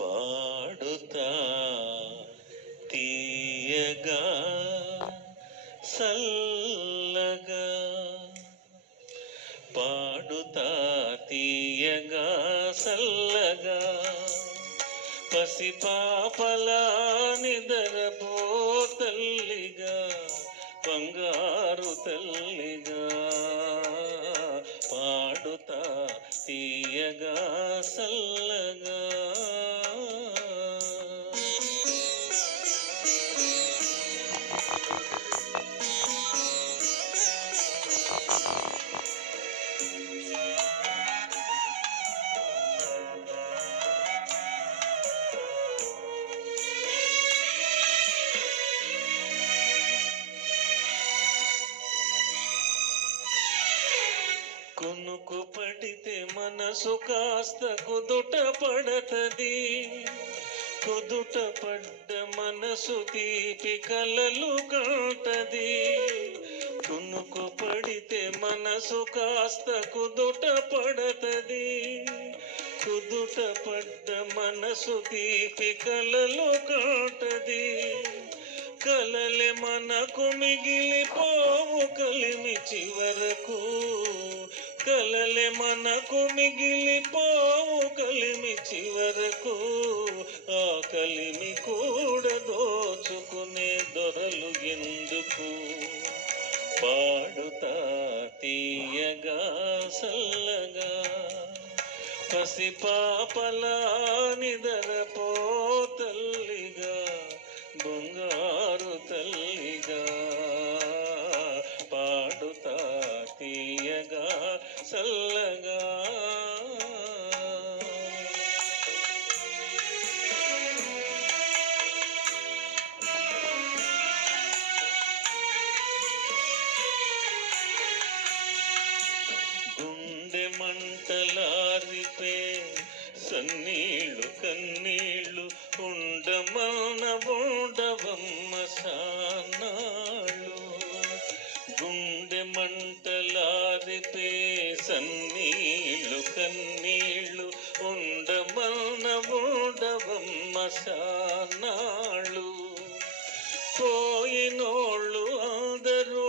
పాడుతా తీయగా సల్లగా. పాడుతా తీయగా సల్లగా. పసిపాపలా నిదరపో తల్లిగా బంగారు తల్లిగా. పాడుతా తీయగా సల్లగా. కొనుకు పడితే మనసు కాస్త కుదుట పడతది. కుదుట పడ్డ మనసు తీపి కలలు కంటది. కొనుకు పడితే మనసు కాస్త కుదుట పడతది. కుదుట పడ్డ మనసు తీపి కలలు కంటది. కలలే మనకు మిగిలిపోవు కలిమి చివరకు. కలలే మనకు మిగిలిపోవు కలిమి చివరకు ఆ కలిమి కూడా దోచుకునే దొరలు ఎందుకు? పాడుతా తీయగా సల్లగా పసిపాపలా నిదరపో సల్లగా గుండె మంటలారిపే సన్నీళ్ళు కన్నీళ్ళు ఉండమన ఉండవమ్మ సా. గుండె మంటలారిపే సన్నీళ్ళు కన్నీళ్ళు ఉండమన ఉండవమ్మ సానాళ్ళు పోయినోళ్ళు అందరూ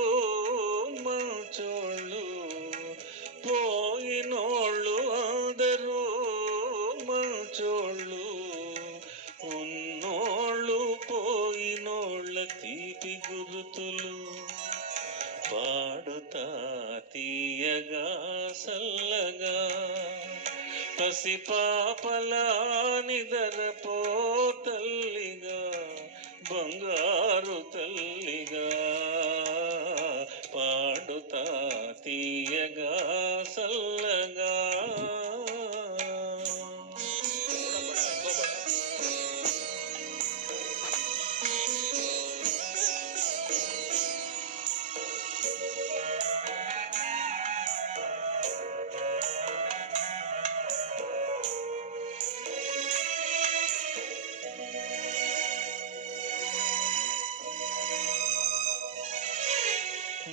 మంచోళ్ళు. పోయినోళ్ళు అందరూ మంచోళ్ళు. ఉన్నోళ్ళు పోయినోళ్ళ తీపి గురుతులు. పాడుతా తీయగా సల్లగా పసిపాపలా నిదరపో తల్లిగా బంగారు తల్లిగా. పాడుతా తీయగా సల్లగా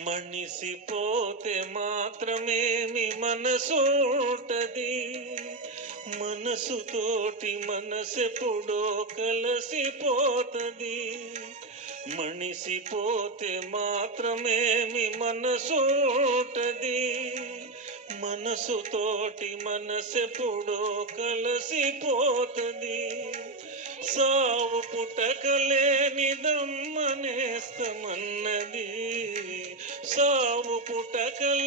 మణిసిపోతే మాత్రమేమి మనసోటది. మనసుతోటి మనసెప్పుడో కలసిపోతుంది. మణిసిపోతే మాత్రమేమి మనసోటది. మనసుతోటి మనసెప్పుడో కలసిపోతుంది. సావు పుటకలేనిదమ్మనేస్తమన్నది సావు పుటకలేనిదమ్మనేస్తమన్నది.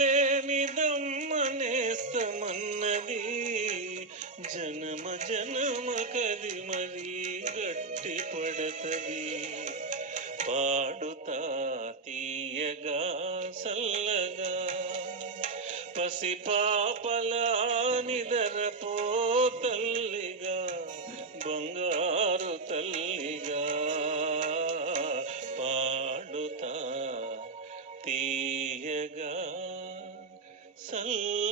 జనమ జనమ కది మరీ గట్టి పడతది. పాడుతా తీయగా సల్లగా. పసిపాపలా నిదరపో తల్లిగా. బంగారు ಸಲ್ಲ